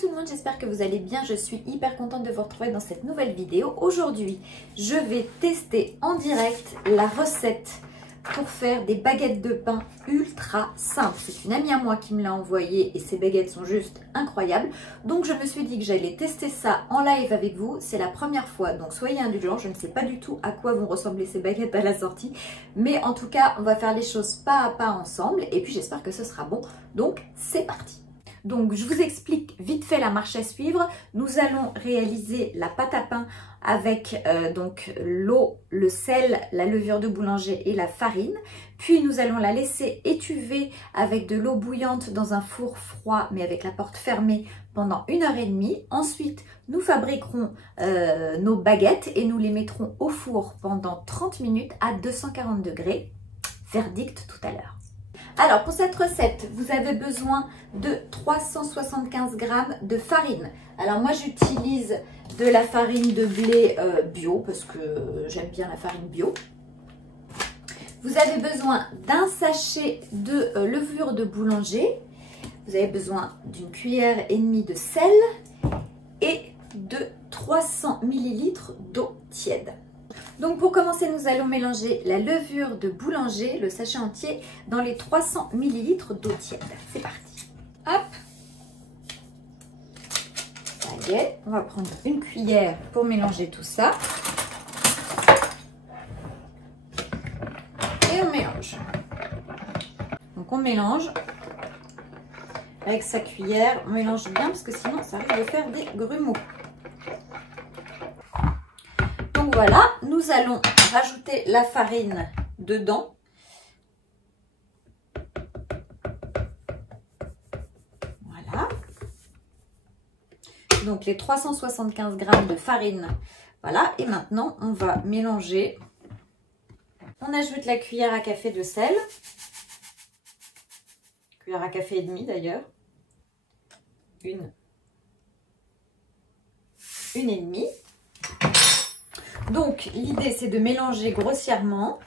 tout le monde, j'espère que vous allez bien. Je suis hyper contente de vous retrouver dans cette nouvelle vidéo. Aujourd'hui, je vais tester en direct la recette pour faire des baguettes de pain ultra simples. C'est une amie à moi qui me l'a envoyé et ces baguettes sont juste incroyables. Donc je me suis dit que j'allais tester ça en live avec vous. C'est la première fois, donc soyez indulgents. Je ne sais pas du tout à quoi vont ressembler ces baguettes à la sortie. Mais en tout cas, on va faire les choses pas à pas ensemble. Et puis j'espère que ce sera bon. Donc c'est parti! Donc, je vous explique vite fait la marche à suivre. Nous allons réaliser la pâte à pain avec donc l'eau, le sel, la levure de boulanger et la farine. Puis, nous allons la laisser étuver avec de l'eau bouillante dans un four froid, mais avec la porte fermée pendant 1h30. Ensuite, nous fabriquerons nos baguettes et nous les mettrons au four pendant 30 minutes à 240 degrés. Verdict tout à l'heure. Alors pour cette recette, vous avez besoin de 375 g de farine. Alors moi j'utilise de la farine de blé bio parce que j'aime bien la farine bio. Vous avez besoin d'un sachet de levure de boulanger. Vous avez besoin d'une cuillère et demie de sel et de 300 ml d'eau tiède. Donc pour commencer, nous allons mélanger la levure de boulanger, le sachet entier, dans les 300 ml d'eau tiède. C'est parti. Hop. Ça y est, on va prendre une cuillère pour mélanger tout ça. Et on mélange. Donc on mélange avec sa cuillère. On mélange bien parce que sinon ça risque de faire des grumeaux. Donc voilà, nous allons rajouter la farine dedans. Voilà. Donc les 375 g de farine. Voilà, et maintenant on va mélanger. On ajoute la cuillère à café de sel. Cuillère à café et demi d'ailleurs. Une et demie. Donc, l'idée, c'est de mélanger grossièrement.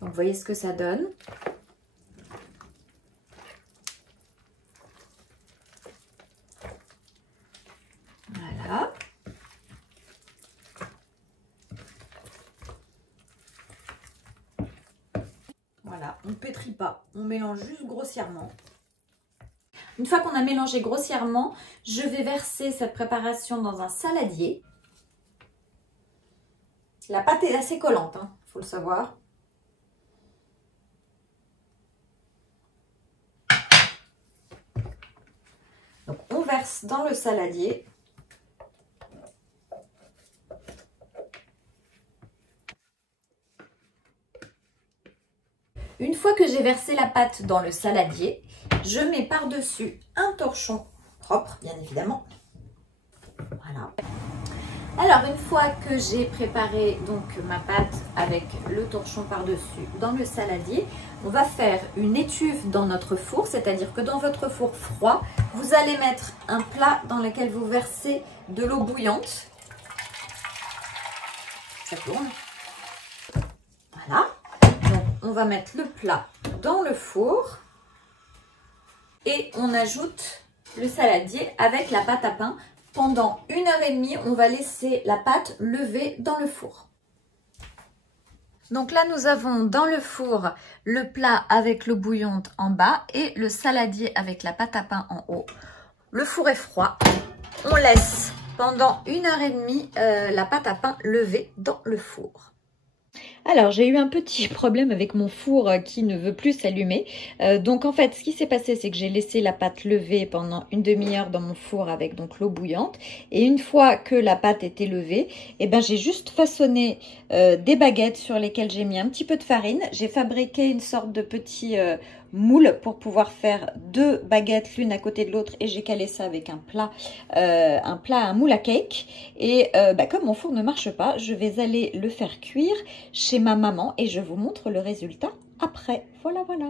Donc, vous voyez ce que ça donne. Voilà. Voilà, on ne pétrit pas. On mélange juste grossièrement. Une fois qu'on a mélangé grossièrement, je vais verser cette préparation dans un saladier. La pâte est assez collante, hein, faut le savoir. Donc on verse dans le saladier. Une fois que j'ai versé la pâte dans le saladier, je mets par-dessus un torchon propre, bien évidemment. Voilà. Alors, une fois que j'ai préparé donc ma pâte avec le torchon par-dessus dans le saladier, on va faire une étuve dans notre four, c'est-à-dire que dans votre four froid, vous allez mettre un plat dans lequel vous versez de l'eau bouillante. Ça tourne. Voilà. Donc, on va mettre le plat dans le four et on ajoute le saladier avec la pâte à pain. Pendant 1h30, on va laisser la pâte lever dans le four. Donc là, nous avons dans le four le plat avec l'eau bouillante en bas et le saladier avec la pâte à pain en haut. Le four est froid. On laisse pendant 1h30 la pâte à pain lever dans le four. Alors, j'ai eu un petit problème avec mon four qui ne veut plus s'allumer. Donc, en fait, ce qui s'est passé, c'est que j'ai laissé la pâte lever pendant une demi-heure dans mon four avec donc l'eau bouillante. Et une fois que la pâte était levée, eh ben, j'ai juste façonné des baguettes sur lesquelles j'ai mis un petit peu de farine. J'ai fabriqué une sorte de petit moule pour pouvoir faire 2 baguettes l'une à côté de l'autre et j'ai calé ça avec un moule à cake. Et comme mon four ne marche pas, je vais aller le faire cuire chez ma maman et je vous montre le résultat après. Voilà, voilà.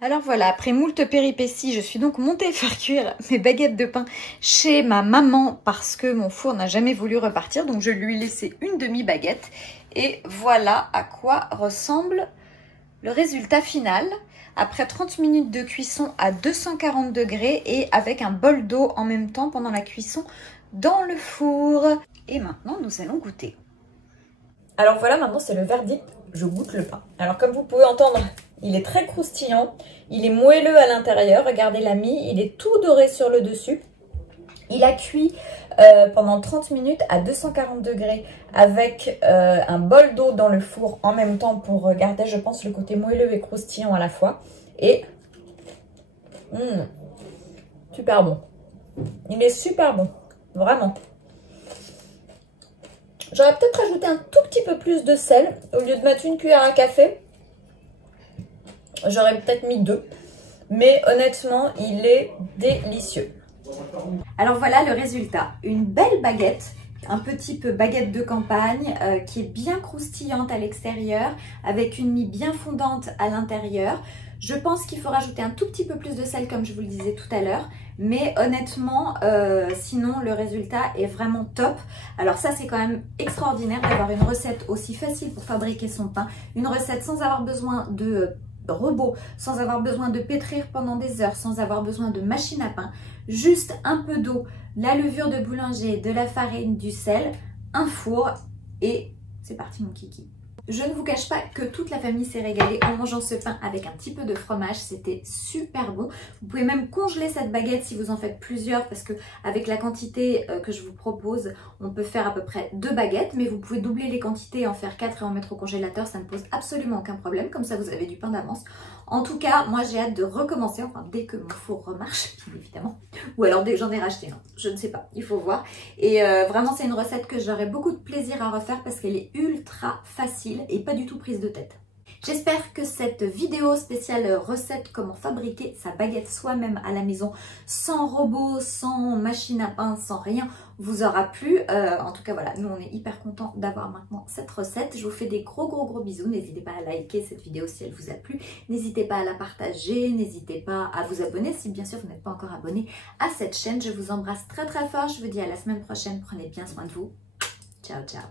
Alors voilà, après moult péripéties, je suis donc montée faire cuire mes baguettes de pain chez ma maman parce que mon four n'a jamais voulu repartir. Donc je lui ai laissé une demi-baguette et voilà à quoi ressemble Le résultat final, après 30 minutes de cuisson à 240 degrés et avec un bol d'eau en même temps pendant la cuisson dans le four. Et maintenant, nous allons goûter. Alors voilà, maintenant c'est le verdict, je goûte le pain. Alors comme vous pouvez entendre, il est très croustillant, il est moelleux à l'intérieur, regardez la mie, il est tout doré sur le dessus. Il a cuit pendant 30 minutes à 240 degrés avec un bol d'eau dans le four en même temps pour garder, je pense, le côté moelleux et croustillant à la fois. Et super bon. Il est super bon, vraiment. J'aurais peut-être ajouté un tout petit peu plus de sel. Au lieu de mettre une cuillère à café, j'aurais peut-être mis 2. Mais honnêtement, il est délicieux. Alors voilà le résultat. Une belle baguette, un petit peu baguette de campagne qui est bien croustillante à l'extérieur, avec une mie bien fondante à l'intérieur. Je pense qu'il faut rajouter un tout petit peu plus de sel comme je vous le disais tout à l'heure. Mais honnêtement, sinon le résultat est vraiment top. Alors ça c'est quand même extraordinaire d'avoir une recette aussi facile pour fabriquer son pain. Une recette sans avoir besoin de robot, sans avoir besoin de pétrir pendant des heures, sans avoir besoin de machine à pain. Juste un peu d'eau, la levure de boulanger, de la farine, du sel, un four et c'est parti mon kiki. Je ne vous cache pas que toute la famille s'est régalée en mangeant ce pain avec un petit peu de fromage, c'était super bon. Vous pouvez même congeler cette baguette si vous en faites plusieurs parce que avec la quantité que je vous propose, on peut faire à peu près 2 baguettes, mais vous pouvez doubler les quantités, en faire 4 et en mettre au congélateur, ça ne pose absolument aucun problème, comme ça vous avez du pain d'avance. En tout cas, moi j'ai hâte de recommencer, enfin dès que mon four remarche, bien évidemment, ou alors dès que j'en ai racheté un, je ne sais pas, il faut voir. Et vraiment c'est une recette que j'aurai beaucoup de plaisir à refaire parce qu'elle est ultra facile et pas du tout prise de tête. J'espère que cette vidéo spéciale recette comment fabriquer sa baguette soi-même à la maison sans robot, sans machine à pain, sans rien vous aura plu. En tout cas voilà, nous on est hyper contents d'avoir maintenant cette recette. Je vous fais des gros bisous. N'hésitez pas à liker cette vidéo si elle vous a plu. N'hésitez pas à la partager, n'hésitez pas à vous abonner si bien sûr vous n'êtes pas encore abonné à cette chaîne. Je vous embrasse très fort. Je vous dis à la semaine prochaine. Prenez bien soin de vous. Ciao ciao.